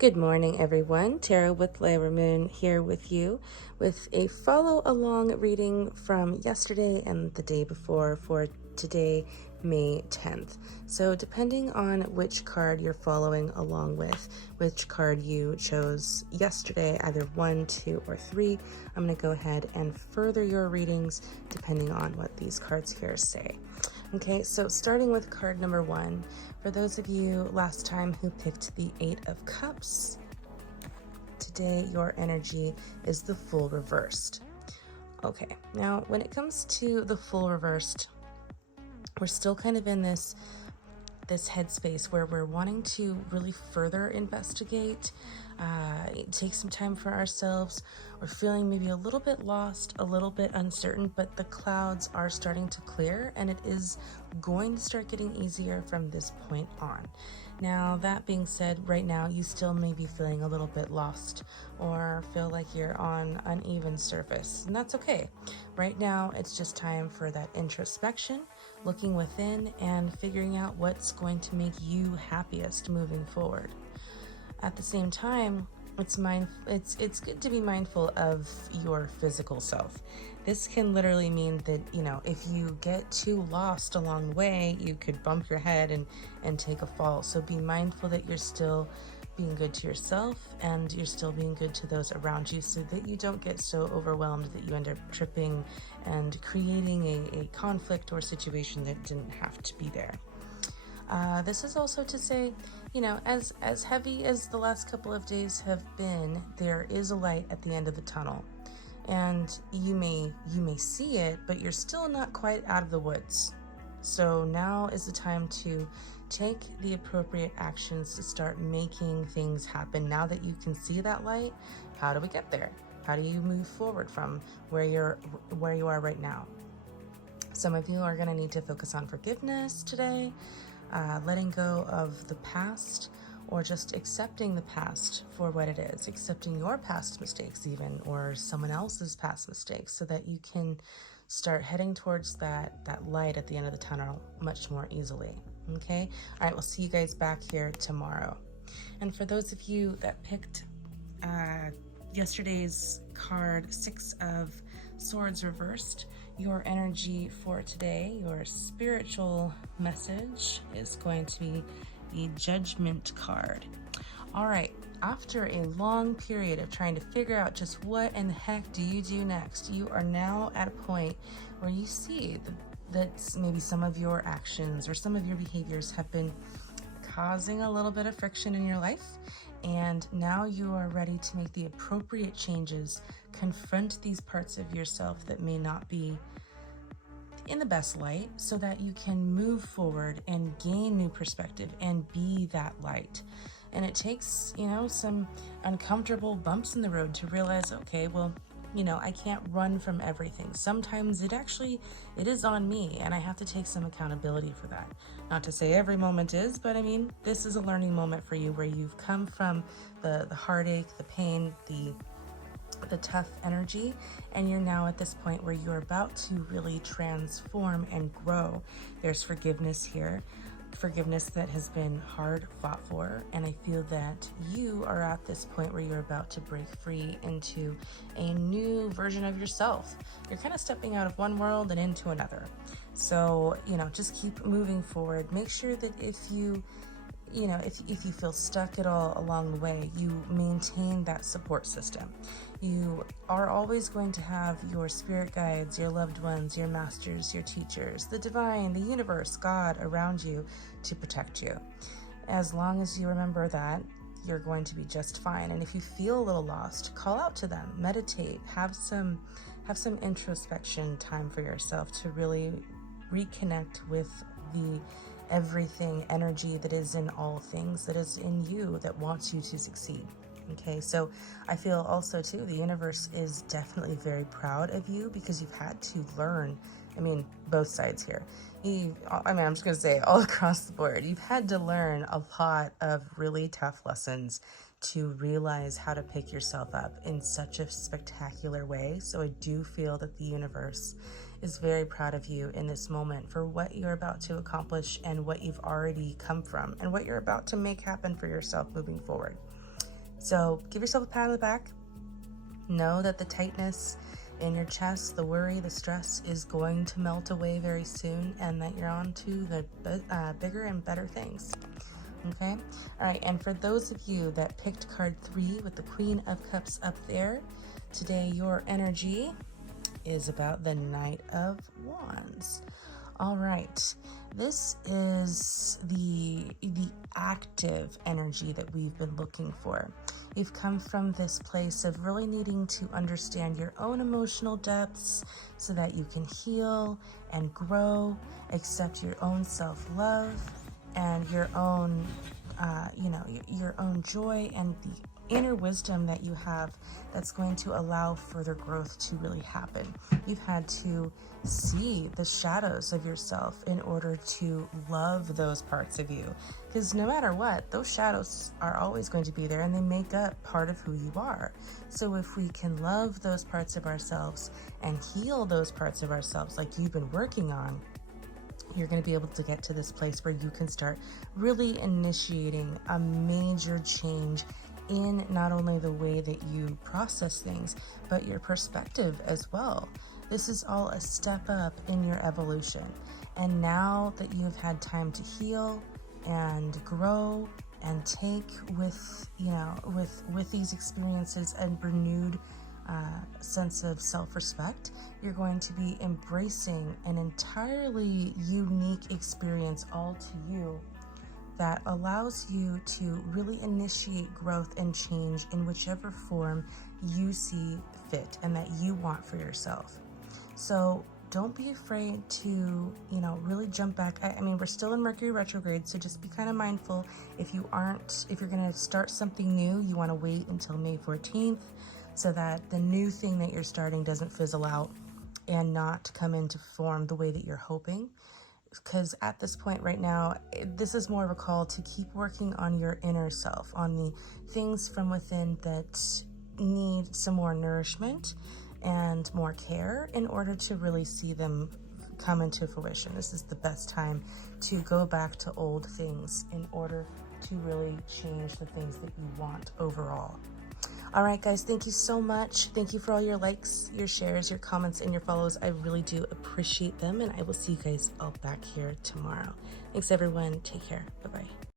Good morning, everyone. Tarot with Lyra Moon here with you with a follow along reading from yesterday and the day before for today, May 10th. So, depending on which card you're following along with, which card you chose yesterday, either 1, 2, or 3, I'm going to go ahead and further your readings depending on what these cards here say. Okay, so starting with card number 1, for those of you last time who picked the 8 of Cups, today your energy is the Fool reversed. Okay, now when it comes to the Fool reversed, we're still kind of in this headspace where we're wanting to really further investigate, take some time for ourselves. We're feeling maybe a little bit lost, a little bit uncertain, but the clouds are starting to clear and it is going to start getting easier from this point on. Now, that being said, right now you still may be feeling a little bit lost or feel like you're on uneven surface, and that's okay. Right now, it's just time for that introspection, looking within and figuring out what's going to make you happiest moving forward. At the same time, it's good to be mindful of your physical self. This can literally mean that, if you get too lost along the way, you could bump your head and take a fall. So be mindful that you're still being good to yourself and you're still being good to those around you so that you don't get so overwhelmed that you end up tripping and creating a conflict or situation that didn't have to be there. This is also to say, as heavy as the last couple of days have been, there is a light at the end of the tunnel. And you may see it, but you're still not quite out of the woods. So now is the time to take the appropriate actions to start making things happen. Now that you can see that light, how do we get there? How do you move forward from where you are right now? Some of you are going to need to focus on forgiveness today, letting go of the past, or just accepting the past for what it is, accepting your past mistakes even, or someone else's past mistakes, so that you can start heading towards that light at the end of the tunnel much more easily. Okay? All right, we'll see you guys back here tomorrow. And for those of you that picked yesterday's card, 6 of Swords reversed, your energy for today, your spiritual message is going to be the Judgment card. All right, after a long period of trying to figure out just what in the heck do you do next, you are now at a point where you see that maybe some of your actions or some of your behaviors have been causing a little bit of friction in your life, and now you are ready to make the appropriate changes, confront these parts of yourself that may not be in the best light, so that you can move forward and gain new perspective and be that light. And it takes, some uncomfortable bumps in the road to realize, okay, well, I can't run from everything. Sometimes it is on me, and I have to take some accountability for that. Not to say every moment is, but this is a learning moment for you where you've come from the heartache, the pain, the tough energy, and you're now at this point where you're about to really transform and grow. There's forgiveness here, forgiveness that has been hard fought for, and I feel that you are at this point where you're about to break free into a new version of yourself. You're kind of stepping out of one world and into another. So, just keep moving forward. Make sure that if you feel stuck at all along the way, you maintain that support system. You are always going to have your spirit guides, your loved ones, your masters, your teachers, the divine, the universe, God around you to protect you. As long as you remember that, you're going to be just fine. And if you feel a little lost, call out to them, meditate, have some introspection time for yourself to really reconnect with the everything energy that is in all things, that is in you, that wants you to succeed. Okay, so I feel also too, the universe is definitely very proud of you because you've had to learn, both sides here. I'm just going to say all across the board, you've had to learn a lot of really tough lessons to realize how to pick yourself up in such a spectacular way. So I do feel that the universe is very proud of you in this moment for what you're about to accomplish and what you've already come from and what you're about to make happen for yourself moving forward. So give yourself a pat on the back. Know that the tightness in your chest, the worry, the stress is going to melt away very soon, and that you're on to the bigger and better things. Okay? All right, and for those of you that picked card 3 with the Queen of Cups up there, today your energy is about the Knight of Wands. All right, this is the active energy that we've been looking for. You've come from this place of really needing to understand your own emotional depths so that you can heal and grow, accept your own self-love and your own, your own joy and the inner wisdom that you have that's going to allow further growth to really happen. You've had to see the shadows of yourself in order to love those parts of you, because no matter what, those shadows are always going to be there and they make up part of who you are. So if we can love those parts of ourselves and heal those parts of ourselves like you've been working on, you're going to be able to get to this place where you can start really initiating a major change in not only the way that you process things, but your perspective as well. This is all a step up in your evolution. And now that you've had time to heal and grow and take with these experiences and renewed sense of self-respect, you're going to be embracing an entirely unique experience all to you that allows you to really initiate growth and change in whichever form you see fit and that you want for yourself. So don't be afraid to, really jump back. I mean, we're still in Mercury retrograde, so just be kind of mindful. If you're going to start something new, you want to wait until May 14th so that the new thing that you're starting doesn't fizzle out and not come into form the way that you're hoping. Because at this point right now, this is more of a call to keep working on your inner self, on the things from within that need some more nourishment and more care in order to really see them come into fruition. This is the best time to go back to old things in order to really change the things that you want overall. All right, guys, thank you so much. Thank you for all your likes, your shares, your comments, and your follows. I really do appreciate them, and I will see you guys all back here tomorrow. Thanks, everyone. Take care. Bye-bye.